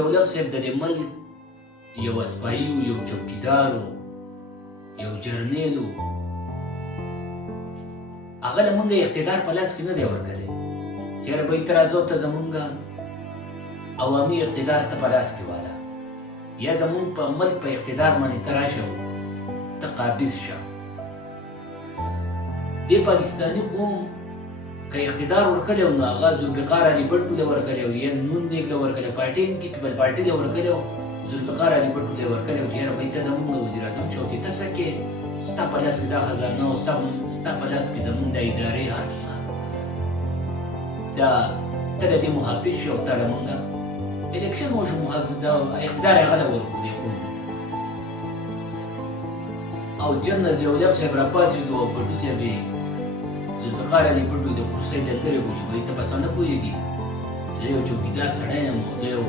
ضیاءالحق صاحب د دې ملک یو اسپایي و، یو چوکیدار و، یو جرنیل و. هغه له مونږ اقتدار په لاس کې نه دی ورکړی چې یاره به اعتراضات ته زمونږ عوامي اقتدار ته په لاس کې واله، یا زمونږ په ملک په اقتدار باندې ته راشه او ته قابض شه. دې پاکستاني قوم که اقتدار ورکړی و نو هغه ذوالفقار علي بټو له ورکړی و، یا نون لیگ له ورکړی، پارټي کې پیپل پارټي له ورکړی و، ذوالفقار علي بټو له ورکړی و چې یاره بهی ته زمونږ وزیر اعظم شو چې ته څه کې ستا په لاس کې دا خزانه او ستا په لاس کې زمونږ د ادارې هر څه دا ته د دې محافظ شو او تا له مونږ الیکشن وشو، دا اقتدار یې هغه له ورکړو دې قوم. او جنرال ضیاءالحق صاحب راپاڅېدو او بټو صاحب یې ذوالفقار علي بټو د کرسۍ له لرې بولي، وایي ته په څه نه پوهېږي، زه یو چوکیدار سړی یم او زه یو